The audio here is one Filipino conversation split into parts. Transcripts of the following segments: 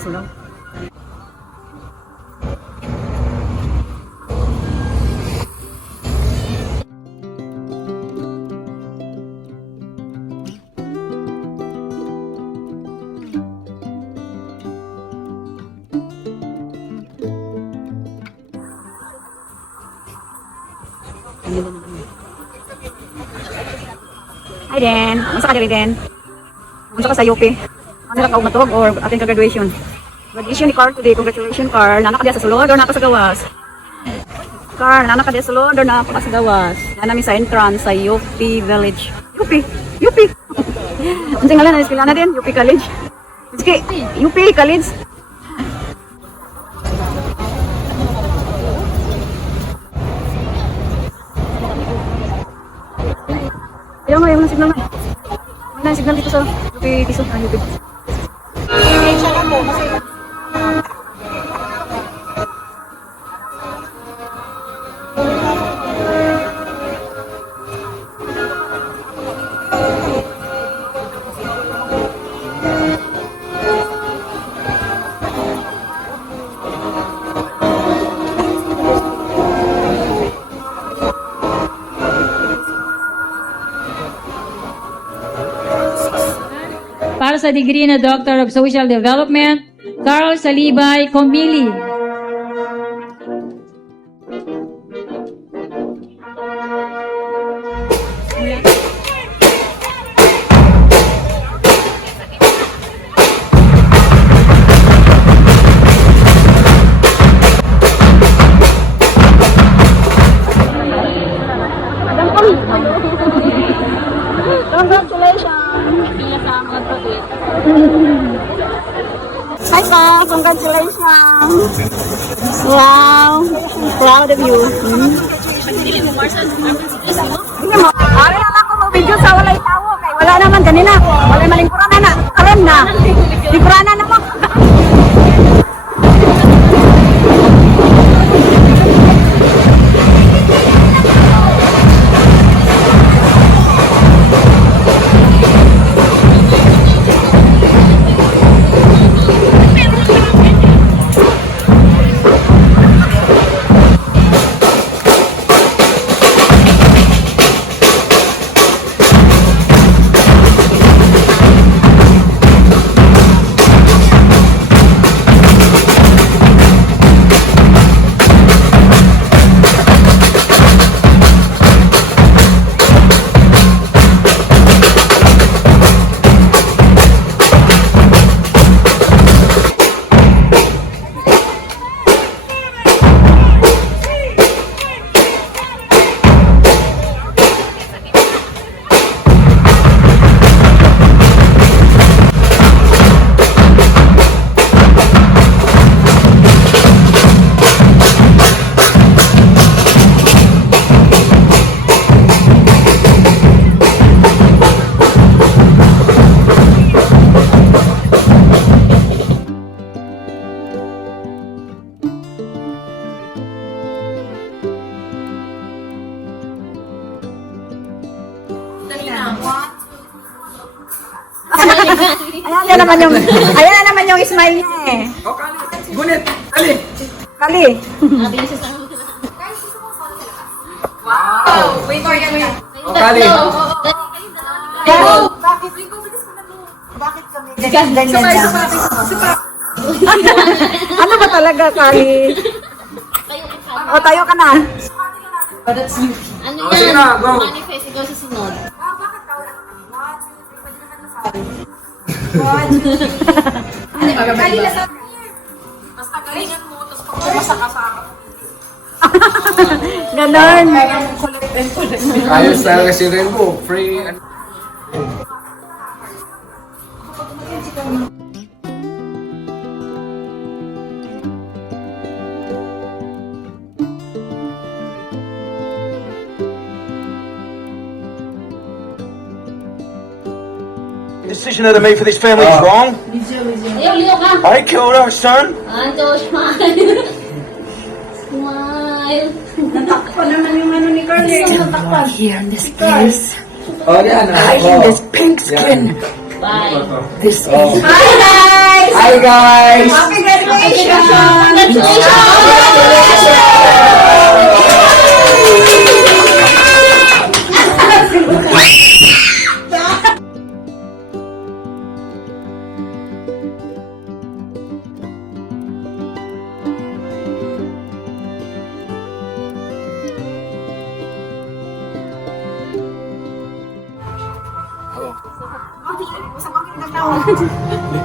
Sulaw. Hi Den, unsa ka diri Den? Unsa ka sa UP? Ano ka matog or ating ka-graduation? Graduation ni Carl today. Congratulations Carl. Nana ka diya sa sulod or naka sa gawas? Carl, nana ka diya sa sulod or naka sa gawas? Nana mi sa entrance sa UP Village. UP. UP. Unsa ngalan na eskwela na din? UP College. Sige, UP College. Ayaw nga, yung signal na. Wala signal dito sa UP Tiso. UP. Para sa degree na Doctor of Social Development, Carl Salibay Comili. Hi Pa, congratulations! Wow! Proud of you. Hindi mo. Ari lang ako mag-video sa walay tawo. Kay wala naman kanina. Walay malingkuran na. Karon na. Lingkuran na mo. Ayan na naman yung smile niya eh. Oh, Kali. Gunit. Kali. Kali. Wow. Wait for yan. Oh, Kali. Bakit kami ganyan na? Ano ba talaga, Kali? O, tayo ka na. But that's you. Ano Oh, sige na, go. Manifest, ikaw sa sunod. Basta galingan mo, tapos pag pumasa ka sa akin. Ganon. Ayos talaga si Rainbow. Free. decision that I made for this family is wrong. Liyo ka. I killed her son. Anto, smile. Smile. Natakpan naman yung ano ni Carly. Here in this place, Oh, yan. hiding this pink skin. Bye. This is Hi guys! Hi, guys! Happy graduation!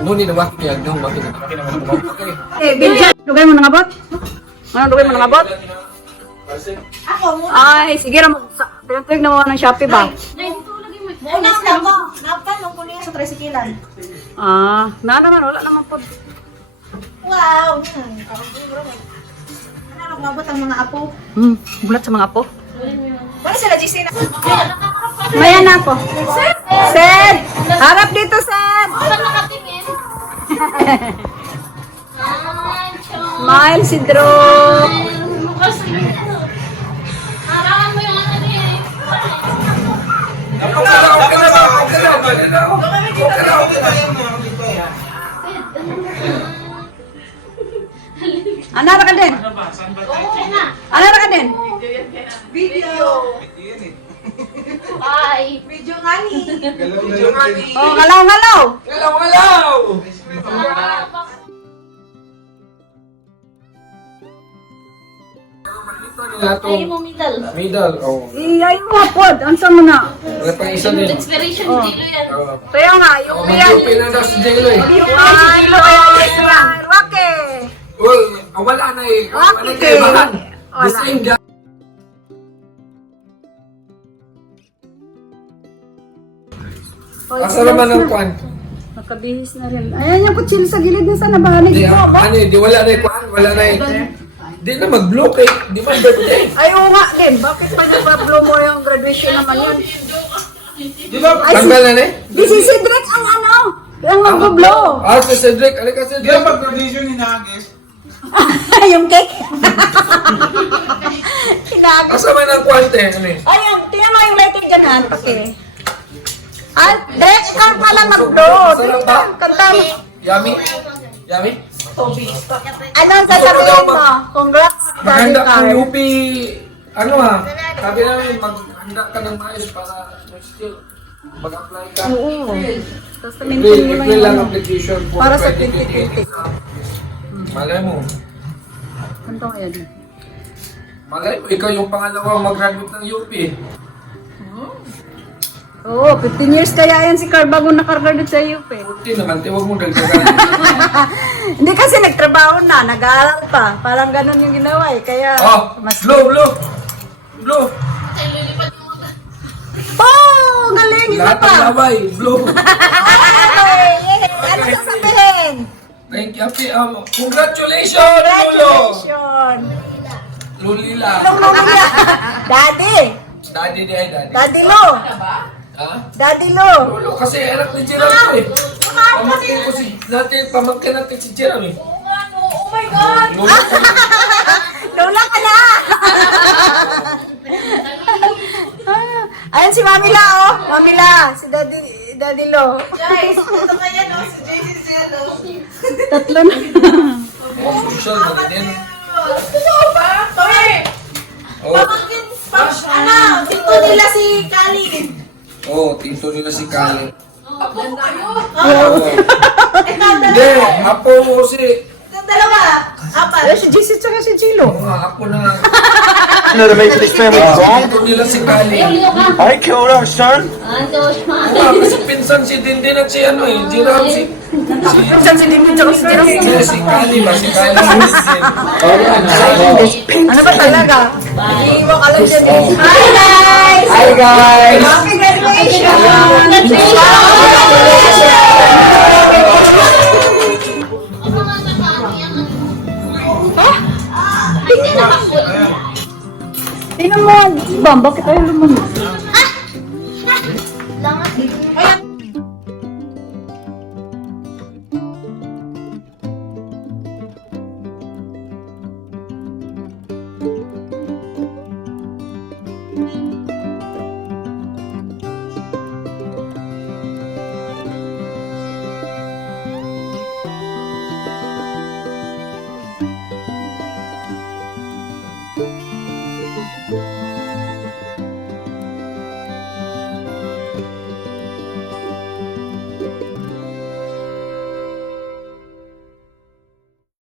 Nuni na wakit kaya nung wakit na. Okay. Eh, Benja, lugay mo nang abot? Ano, lugay mo nang abot? Ay, sige na mo. Pinatuig na mo ng Shopee ba? Unas na mo. Napanong ko niya sa tresikilan. Ah, naman, wala naman po. Wow! Ano mabot ang mga apo? Bulat sa mga po. Wala sila, Gisina. Maya na po. Sed! Harap dito, Sed! Saan nakatingin? Ancho. Smile si Drew. Kasi, harangan mo yung ano niya eh. Anara ka din. Oo na. Anara ka din. Bye. Video nga ni. Oh, ngalaw-ngalaw. Ngalaw! Ay mo middle. Middle, oh. Iyay mo pod. Ansa mo na? Wala pa isa din. Inspiration dilo yan. Oh. Kaya nga, yung Mag-UP na daw si Jello eh. Wake. Uy, wala na eh. Wala na Okay. kaibahan. The Wala. same guy. Asa naman ang kwan? Nakabihis na rin. Ayan yung kutsil sa gilid na sana bahanig Di, ko. ano eh, di wala na yung kwan, wala na yung... Di na mag-block eh. Di man birthday. Ay, oo nga din. Bakit pa nagpa-blow mo yung graduation naman yun? Di ba? Tanggal na na eh. Di si Cedric ang ano? Yung mag-blow. Ah, si Cedric. Alika Cedric. Yung cake. Kinagos. Asa man ang kwante? Ano eh? Ay, tingnan mo yung lighter dyan, Han. Okay. Ah, Drek, ikaw pala mag-blow. Sarap ba? Kanta mo. Yummy? Yummy? Anong sasabihin mo? Congrats, Daddy Maganda kung Carl. UP, ano ah, sabi namin, maghanda ka ng maayos para next year, mag-apply ka. Oo. Tapos maintain mo lang April yung lang ano. application for Para sa 2020. Malay mo. Kanta ngayon. Malay mo, ikaw yung pangalawang mag-graduate ng UP. Oo, 15 years kaya yan si Carl bago nakagraduate sa UP. Puti naman, tiwag mo dagdagan. Hindi kasi nagtrabaho na, nag-aaral pa. Parang ganun yung ginawa eh. Kaya Oh, mas... blow, blow! Blow! Oh, galing! Isa Lahat pa! ng laway, blow! Ay, ano sasabihin? Thank you, Api. Congratulations, Lolo! Congratulations! Lulila. Daddy! Daddy di ay daddy. Daddy Lo! Ha? Daddy Lo! Lolo, kasi anak ni Jerome ko eh. Pamangkin ko si, pamangkin natin si Jerome eh. Oh my God! Lolo ko. Lola ka na! Ayan si Mami La, oh! Mami La! Si Daddy Lo. Guys, ito kaya no, si JC Cielo. Tatlo na. Social na din. Ano ba? Kami! Oh, Pamangkin, ano, dito nila si Kalin. oh, tinto nila si Kali. Apo kayo! Oh. Hindi, apo mo si... Itong dalawa, apat. Ayan si JC tsaka si Gilo. Oo nga, apo na nga. That I made for this family is wrong. Tinto nila si Kali. Liyo ka. I killed her son. Anto, smile. Oo nga, kasi pinsan si Dindin at si ano eh, Jerome si... Saan si Dimi tsaka si Gilo? Si Kali ba? Si Kali si Dindin. Ano ba talaga? Iiwan ka lang dyan eh. Hi guys! Hi guys! Happy graduation! Tingnan mo, Bam, bakit tayo lumunod? Amen.